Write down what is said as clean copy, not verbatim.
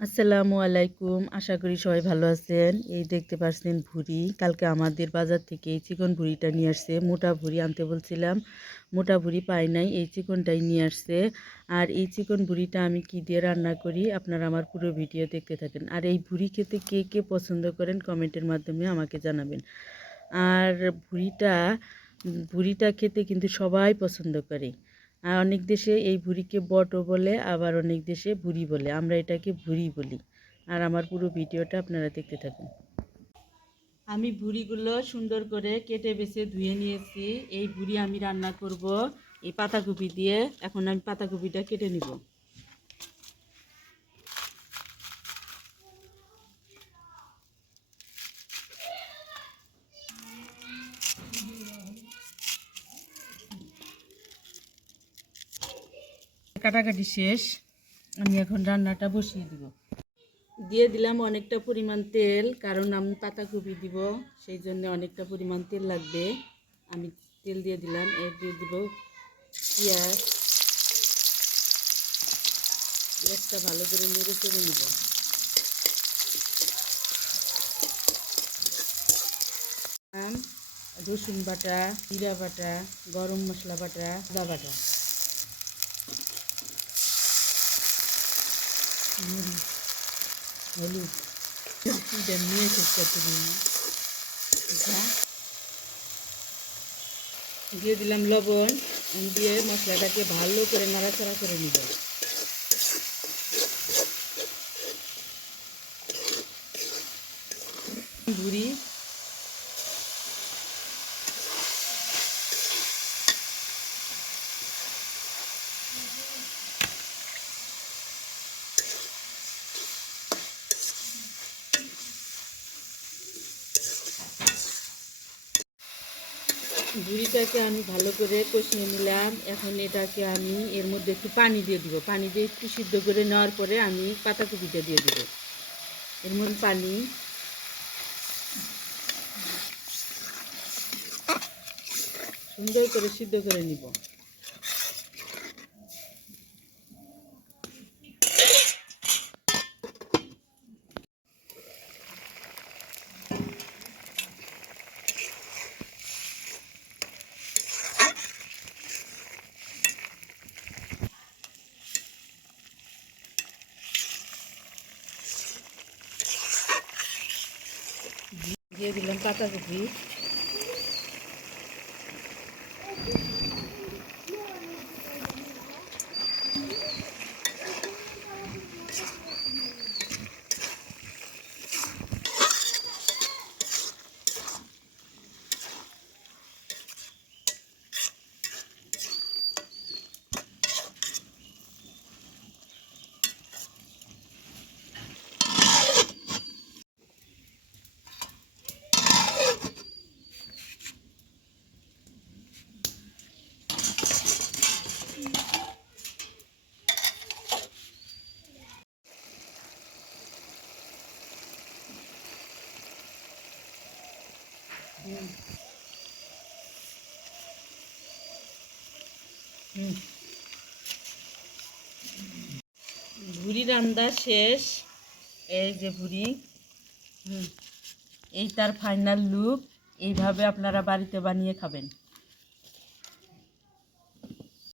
আসসালামু আলাইকুম। আশা করি সবাই ভালো আছেন। এই দেখতে পাচ্ছেন ভুঁড়ি। কালকে আমাদের বাজার থেকে এই চিকন ভুঁড়িটা নিয়ে আসছে। মোটা ভুঁড়ি আনতে বলছিলাম, মোটা ভুঁড়ি পাই নাই, এই চিকনটাই নিয়ে আসছে। আর এই চিকন ভুঁড়িটা আমি কি দিয়ে রান্না করি আপনারা আমার পুরো ভিডিও দেখতে থাকেন। আর এই ভুঁড়ি খেতে কে কে পছন্দ করেন কমেন্টের মাধ্যমে আমাকে জানাবেন। আর ভুঁড়িটা খেতে কিন্তু সবাই পছন্দ করে। আর অনেক দেশে এই ভুঁড়িকে বটও বলে, আবার অনেক দেশে ভুঁড়ি বলে। আমরা এটাকে ভুঁড়ি বলি। আর আমার পুরো ভিডিওটা আপনারা দেখতে থাকুন। আমি ভুঁড়িগুলো সুন্দর করে কেটে বেছে ধুয়ে নিয়েছি। এই ভুঁড়ি আমি রান্না করব এই পাতাকপি দিয়ে। এখন আমি পাতাকপিটা কেটে নিব। কাটাকাটি শেষ, আমি এখন রান্নাটা বসিয়ে দিব। দিয়ে দিলাম অনেকটা পরিমাণ তেল, কারণ আমি পাতাকপি দিব, সেই জন্য অনেকটা পরিমাণ তেল লাগবে। আমি তেল দিয়ে দিলাম। এর দিয়ে দিব পেঁয়াজ। পেঁয়াজটা ভালো করে নেড়ে চেড়ে নিব। রসুন বাটা, জিরা বাটা, গরম মশলা বাটা, আদা বাটা, হলুদ নিয়ে দিয়ে দিলাম লবণ। দিয়ে মশলাটাকে ভালো করে নাড়াচাড়া করে নিব। ভুঁড়ি ভুঁড়িটাকে আমি ভালো করে কষিয়ে নিলাম। এখন এটাকে আমি এর মধ্যে একটু পানি দিয়ে দিব। পানি দিয়ে একটু সিদ্ধ করে নেওয়ার পরে আমি পাতাকপিটা দিয়ে দিব। এর মধ্যে পানি সুন্দর করে সিদ্ধ করে নিব। দিয়ে দিলাম পাতাকপি। ভুঁড়ি রান্না শেষ। এই যে ভুঁড়ি, এই তার ফাইনাল লুক। এইভাবে আপনারা বাড়িতে বানিয়ে খাবেন।